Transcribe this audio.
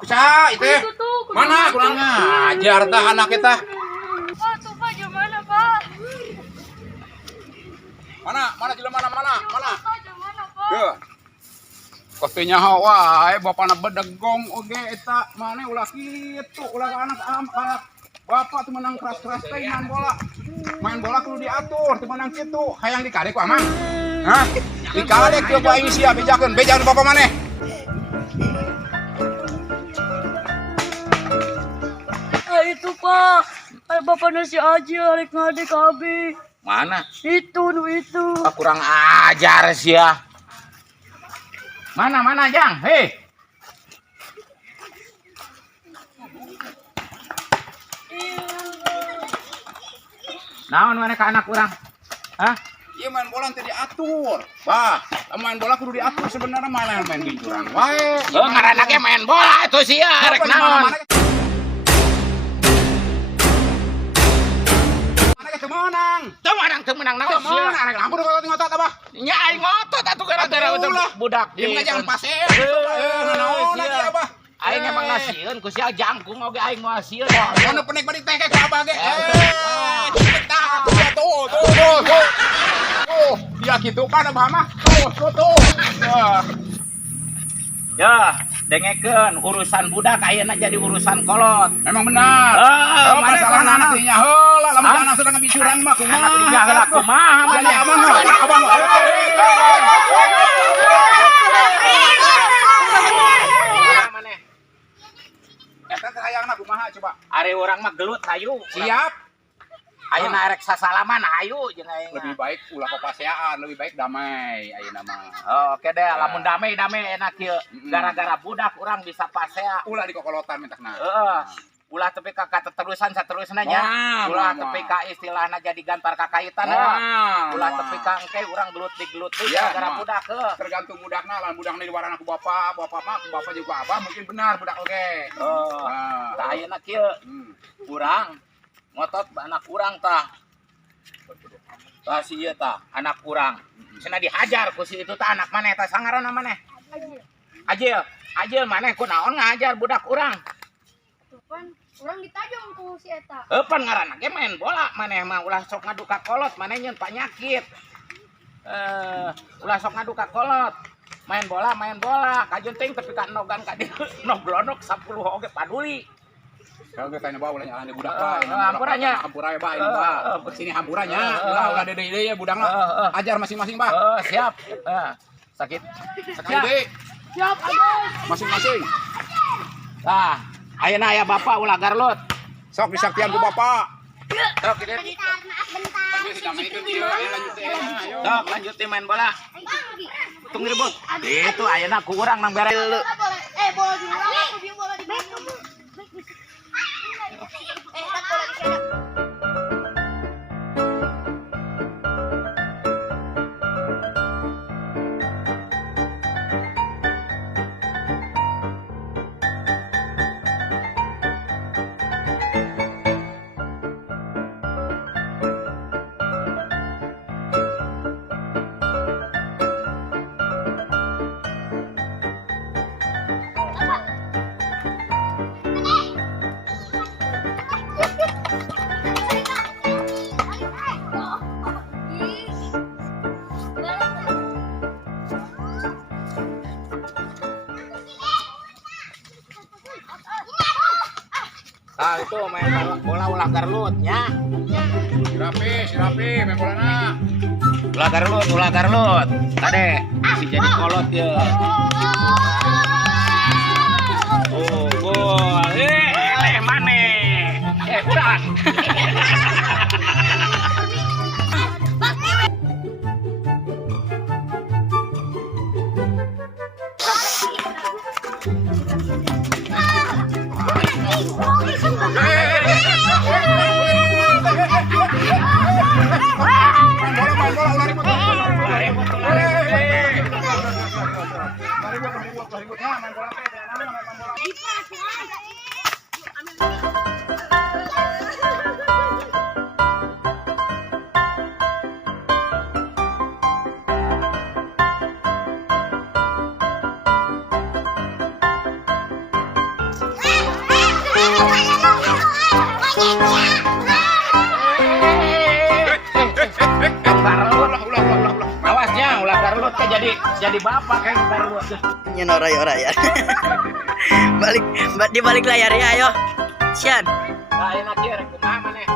Kusa itu. Mana kurang ajar tah anak kita. Pak, tuh Pak, gimana Pak? Mana jelema mana? Pak, gimana Pak? Tuh. Kostinya hawa, bapana bedegong oge eta mana ulah kitu, ulah anak bapak teu menang keras-keras teh main bola. Main bola kudu diatur, teu menang kitu. Hayang dikadek ku amang. Hah? Dikadek teu bae sia bejakeun, bejakeun bapak maneh. Itu Pak, ada bapak nasi aja, rek ngadek abi. Mana? Itu. Kurang ajar sia. Mana Jang? Hei. Naon mana ka anak urang? Hah? Iya main bola teh diatur. Bah, main bola kudu diatur sebenarnya main binturang wae. Ngaranna ge main bola atuh sia rek naon? Teu menang naon sia? Arek lampu kalau ngotot apa? Nya aing ngotot atuh gara-gara budak. Ieu mah jangan pasir. Naon lagi apa? Aing emang ngasieun ku sia jangkung oge aing mau ngasieun. Anu penik bari teh ka abah ge. Tuh. Ya gitu kan abah mah. Tuh. Ya, dengekeun urusan budak ayeuna jadi urusan kolot. Memang benar. Masalah anak dinya heula lamun anak sedang bicuran mah kumaha. Anak dinya heula kumaha mah ya abang. Eta teh hayangna kumaha coba? Ari urang mah gelut hayu. Siap. Ayeuna arek sasalaman hayu jeung ayeuna. Lebih baik ulah papaseaan, lebih baik damai ayeuna mah. Oh, oke deh, lamun damai enak ieu. Gara-gara budak urang bisa pasea. Ulah dikokolotan mentakna. Heeh. Ulah tepi ka saterusna nya. Ulah tepi ka istilahna jadi gantar kakaitan. Ulah tepi ka engke urang gelut-gelut gara-gara budak heuh. Tergantung budakna, lamun budakna diwarana ku bapak mah ku bapak juga abah mungkin benar budak oge. Oh. Tah ayeuna kieu. Urang ngotot anak kurang tah si ieu tah anak kurang cenah dihajar ku si itu tah anak maneh tah sangaranna maneh Ajil maneh ku naon ngajar budak urang Tuh pan urang ditajong ku si eta. Pan ngaranna ge main bola maneh mah ulah sok ngadu ka kolot maneh nyeun panyakit ulah sok ngadu ka kolot main bola kajunting tapi ka nogan ka dieu noglonok 10 oge paduli. Kalau gue tanya bawa ulahnya ada budak lah, hampurannya, hampuranya bah, ini bah, sini hampurannya, ulah dede ya budang lah, ajar masing-masing bah. Siap, sakit, siap, masing-masing. Nah, ayeuna aya bapak ulah garlut, sok disaktian ku bapak. Sok kita. Sok lanjutin main bola. Tunggu ribut. Itu ayeuna ku urang nang bere. Bola di urang, bola di bek. Ah itu main bola ulah garlutnya. Sirapi main bolana. Ulah garlut. Tade si jadi kolot ya. Oh, gol. Mane. Udah. Darlut kan jadi bapak kan Darlut. Nyonorai ya. Di balik layar ya, ayo. Sian. Nah, enak ya, kumaha maneh.